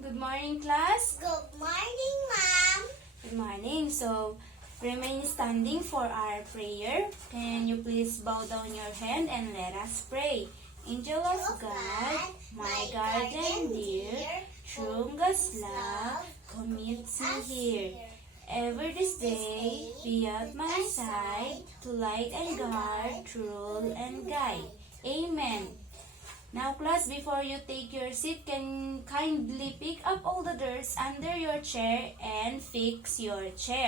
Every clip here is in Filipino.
Good morning, class. Good morning, Ma'am. Good morning. So, remain standing for our prayer. Can you please bow down your head and let us pray? Angel of God, my guardian dear, strongest love, commits me here. Ever this day, be at my side, to light and guard, to rule and guide. Amen. Now, class, before you take your seat, can kindly pick up all the dirts under your chair and fix your chair.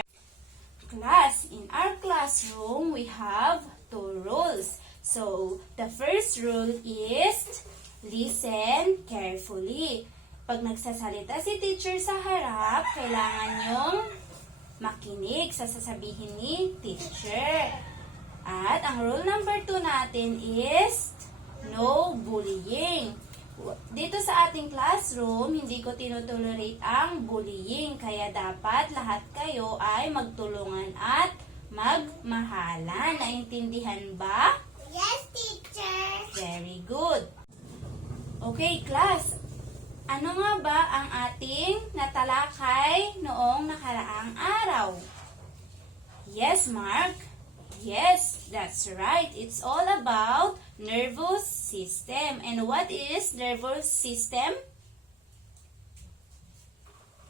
Class, in our classroom, we have 2 rules. So, the first rule is listen carefully. Pag nagsasalita si teacher sa harap, kailangan nyong makinig sa sasabihin ni teacher. At ang rule number 2 natin is no bullying. Dito sa ating classroom, hindi ko tinotolerate ang bullying. Kaya dapat lahat kayo ay magtulungan at magmahalan. Naintindihan ba? Yes, teacher. Very good. Okay, class. Ano nga ba ang ating natalakay noong nakaraang araw? Yes, Mark? Yes, that's right. It's all about nervous system. And what is nervous system?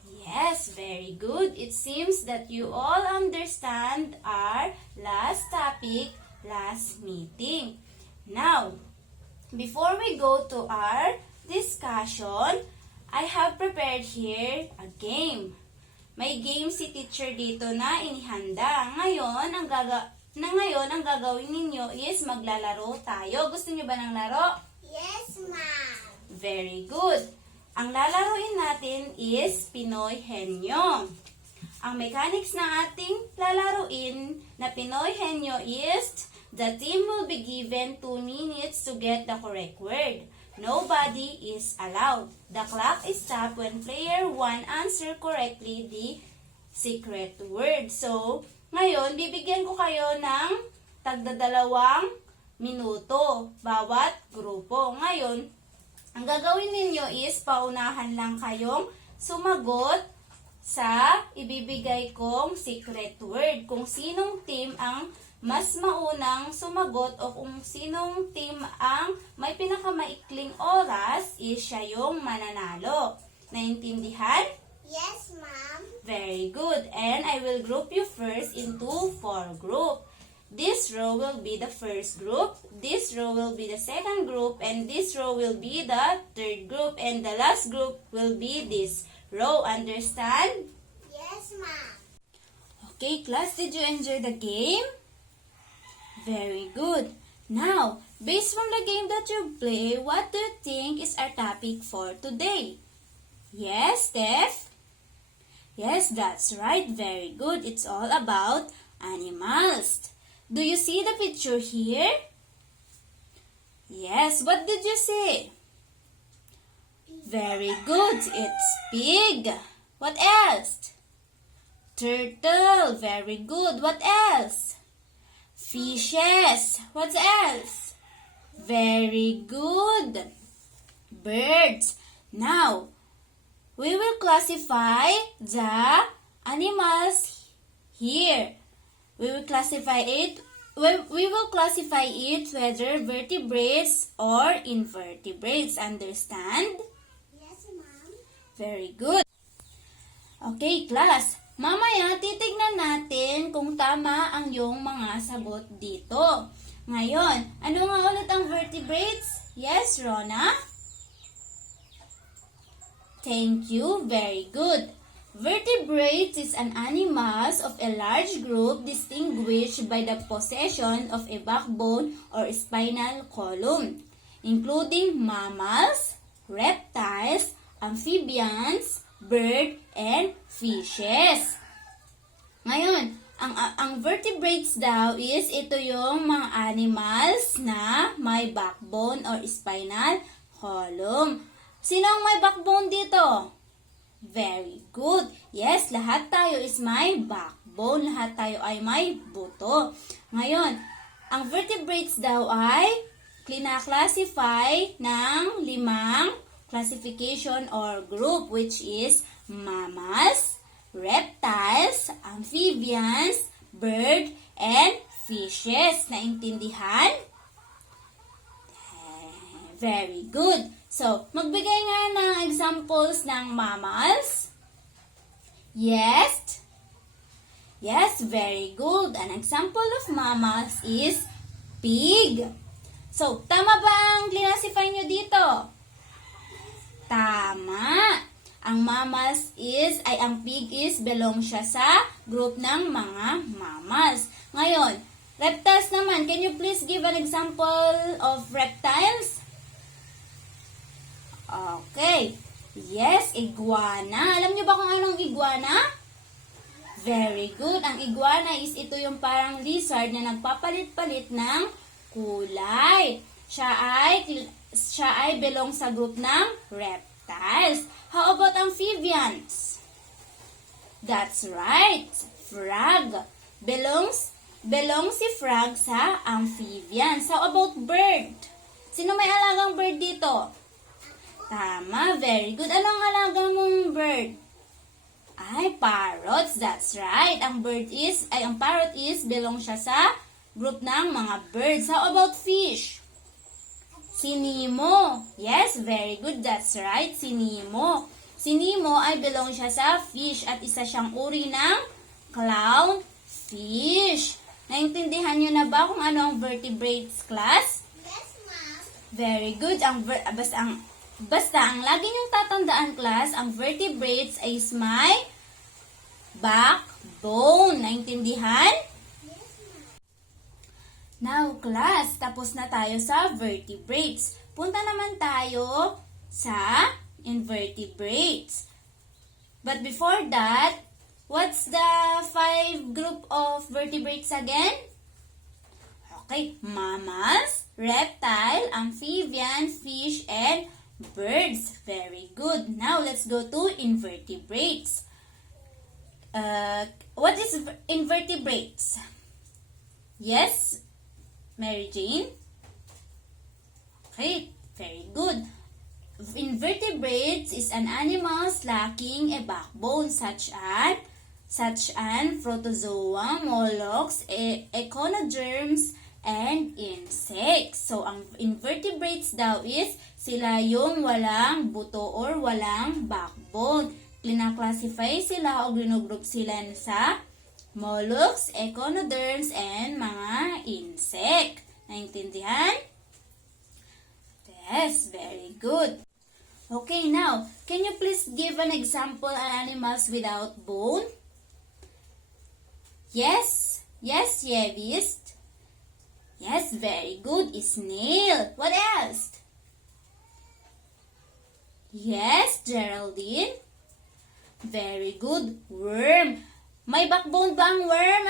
Yes, very good. It seems that you all understand our last topic, last meeting. Now, before we go to our discussion, I have prepared here a game. May game si teacher dito na inihanda. Ngayon, ang gagawin ninyo is maglalaro tayo. Gusto niyo ba ng laro? Yes, Ma'am. Very good. Ang lalaruin natin is Pinoy Henyo. Ang mechanics na ating lalaruin na Pinoy Henyo is the team will be given 2 minutes to get the correct word. Nobody is allowed. The clock is stopped when player 1 answer correctly the secret word. So, ngayon, bibigyan ko kayo ng tagdadalawang minuto bawat grupo. Ngayon, ang gagawin ninyo is paunahan lang kayong sumagot sa ibibigay kong secret word. Kung sinong team ang mas maunang sumagot o kung sinong team ang may pinakamaikling oras, is siya yung mananalo. Naintindihan? Yes, Ma'am. Very good. And I will group you first into 4 groups. This row will be the first group, this row will be the second group, and this row will be the third group, and the last group will be this row. Understand? Yes, Ma'am. Okay, class, did you enjoy the game? Very good. Now, based from the game that you play, what do you think is our topic for today? Yes, Steph? Yes, that's right. Very good. It's all about animals. Do you see the picture here? Yes, what did you see? Very good. It's pig. What else? Turtle. Very good. What else? Fishes. What else? Very good. Birds. Now, we will classify the animals here. We will classify it whether vertebrates or invertebrates. Understand? Yes, Ma'am. Very good. Okay, class. Mamaya titignan natin kung tama ang iyong mga sagot dito. Ngayon, ano nga ulit ang vertebrates? Yes, Rona? Thank you. Very good. Vertebrates is an animals of a large group distinguished by the possession of a backbone or spinal column, including mammals, reptiles, amphibians, bird, and fishes. Ngayon, ang vertebrates daw is ito yung mga animals na may backbone or spinal column. Sino ang may backbone dito? Very good. Yes, lahat tayo is may backbone. Lahat tayo ay may buto. Ngayon, ang vertebrates daw ay kinaklasify ng 5 classification or group, which is mammals, reptiles, amphibians, bird, and fishes. Naintindihan? Very good. So, magbigay nga ng examples ng mammals. Yes. Yes, very good. An example of mammals is pig. So, tama ba ang classify nyo dito? Tama. Ang mammals ang pig belong siya sa group ng mga mammals. Ngayon, reptiles naman. Can you please give an example of reptiles? Okay. Yes, iguana. Alam niyo ba kung anong iguana? Very good. Ang iguana ito yung parang lizard na nagpapalit-palit ng kulay. Siya ay belong sa group ng reptiles. How about amphibians? That's right. Frog. Belong si frog sa amphibians. How about bird? Sino may alagang bird dito? Tama, very good. Anong alaga mong bird? Ay, parrots. That's right. Ang parrot belong siya sa group ng mga birds. How about fish? Si Nemo. Yes, very good. That's right. Si Nemo. Si Nemo ay belong siya sa fish at isa siyang uri ng clownfish. Naintindihan niyo na ba kung ano ang vertebrates class? Yes, ma'am. Very good. Basta ang lagi niyong tatandaan class, ang vertebrates ay may backbone. Naintindihan? Yes, ma'am. Now class, tapos na tayo sa vertebrates. Punta naman tayo sa invertebrates. But before that, what's the 5 group of vertebrates again? Okay, mammals, reptile, amphibian, fish, and birds. Very good. Now, let's go to invertebrates. What is invertebrates? Yes, Mary Jane? Okay, very good. Invertebrates is an animals lacking a backbone such as protozoa, mollusks, echinoderms, and insects. So, ang invertebrates daw is sila yung walang buto or walang backbone. Klina-classify sila o ginugroup sila sa mollusks, echinoderms, and mga insect. Naintindihan? Yes, very good. Okay, now, can you please give an example of animals without bone? Yes, Yevis. Yes, very good. Snail. What else? Yes, Geraldine. Very good. Worm. May backbone ba ang worm?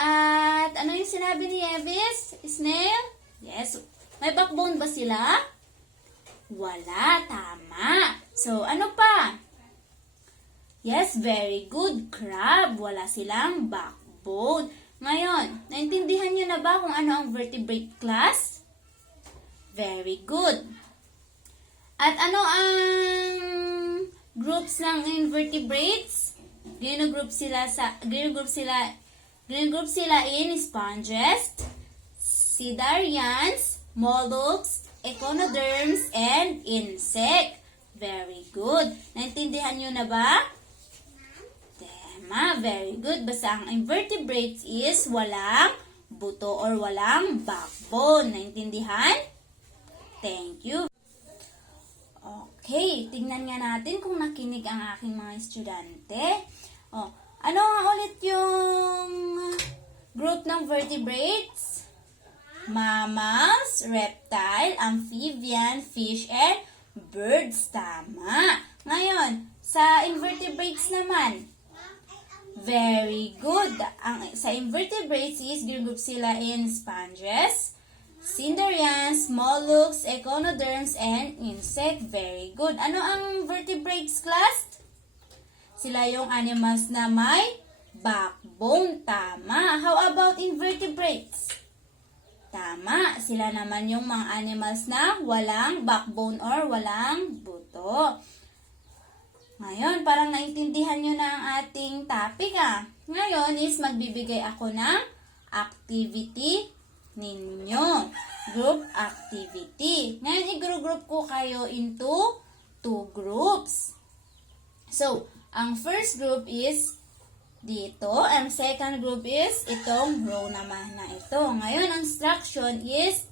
At ano yung sinabi ni Yevis? Snail? Yes. May backbone ba sila? Wala. Tama. So, ano pa? Yes, very good. Crab. Wala silang backbone. Ngayon, naintindihan niyo na ba kung ano ang vertebrate class? Very good. At ano ang groups ng invertebrates? Ginugroup sila in sponges, cnidarians, mollusks, echinoderms, and insect. Very good. Naintindihan niyo na ba? Very good. Basta ang invertebrates is walang buto or walang backbone. Naintindihan? Thank you. Okay, tingnan nga natin kung nakinig ang aking mga estudyante. Ano nga ulit yung group ng vertebrates? Mammals, reptile, amphibian, fish, and birds. Tama. Ngayon, sa invertebrates naman, very good. Sa invertebrates is ginugroup sila in sponges, cnidarians, mollusks, echinoderms, and insect. Very good. Ano ang vertebrates class? Sila yung animals na may backbone. Tama. How about invertebrates? Tama, sila naman yung mga animals na walang backbone or walang buto. Ngayon, parang naintindihan nyo na ang ating topic Ngayon is magbibigay ako ng activity ninyo. Group activity. Ngayon, i-group ko kayo into 2 groups. So, ang first group is dito. Ang second group is itong row naman na ito. Ngayon, ang instruction is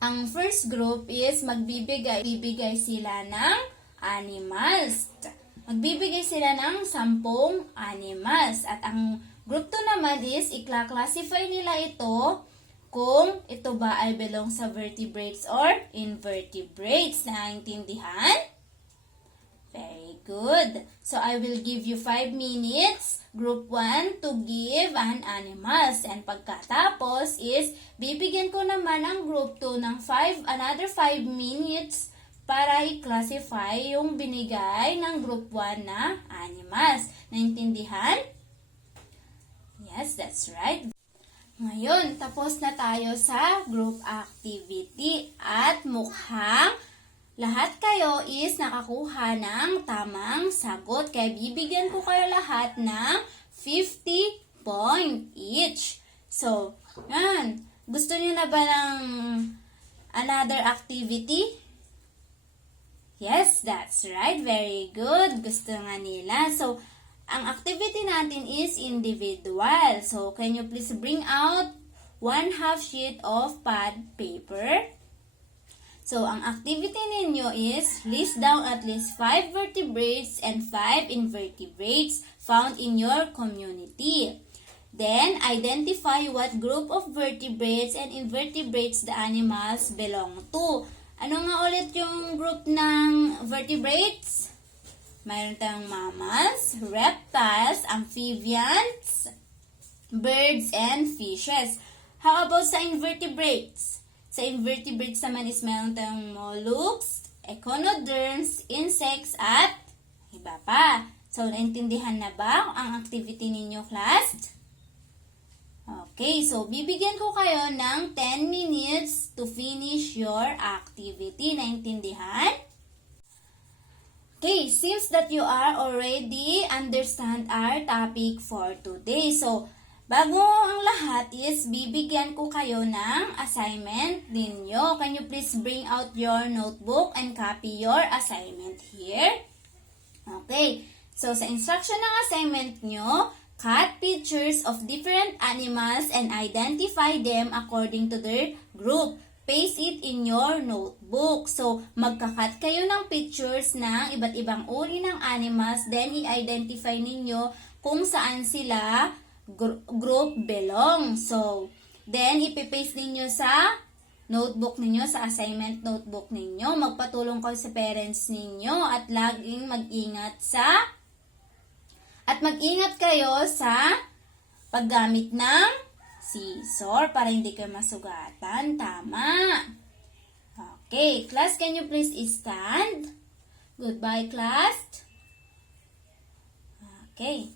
ang first group is magbibigay sila ng animals. Magbibigay sila ng 10 animals. At ang group 2 naman is i-classify nila ito kung ito ba ay belong sa vertebrates or invertebrates. Naintindihan? Very good. So, I will give you 5 minutes, group 1, to give an animals. And pagkatapos is, bibigyan ko naman ang group 2 ng another 5 minutes para i-classify yung binigay ng group 1 na animals. Naintindihan? Yes, that's right. Ngayon, tapos na tayo sa group activity at mukhang lahat kayo is nakakuha ng tamang sagot. Kaya bibigyan ko kayo lahat ng 50 point each. So, yan. Gusto niyo na ba ng another activity? Yes, that's right. Very good. Gusto nga nila. So, ang activity natin is individual. So, can you please bring out 1/2 sheet of pad paper? So, ang activity ninyo is list down at least 5 vertebrates and 5 invertebrates found in your community. Then, identify what group of vertebrates and invertebrates the animals belong to. Ano nga ulit yung group ng vertebrates? Mayroon tayong mammals, reptiles, amphibians, birds, and fishes. How about sa invertebrates? Sa invertebrates naman is mayroon tayong mollusks, echinoderms, insects, at iba pa. So, naintindihan na ba ang activity ninyo, class? Okay, so bibigyan ko kayo ng 10 minutes to finish your activity. Naintindihan? Okay, seems that you are already understand our topic for today. So, bago ang lahat is bibigyan ko kayo ng assignment ninyo. Can you please bring out your notebook and copy your assignment here? Okay, so sa instruction ng assignment nyo, cut pictures of different animals and identify them according to their group. Paste it in your notebook. So, magkakat kayo ng pictures ng iba't ibang uri ng animals, then i-identify ninyo kung saan sila group belong. So, then ipipaste ninyo sa notebook ninyo, sa assignment notebook ninyo. Magpatulong kayo sa parents ninyo at laging mag-ingat kayo sa paggamit ng scissor para hindi kayo masugatan. Tama. Okay, class, can you please stand? Goodbye, class. Okay.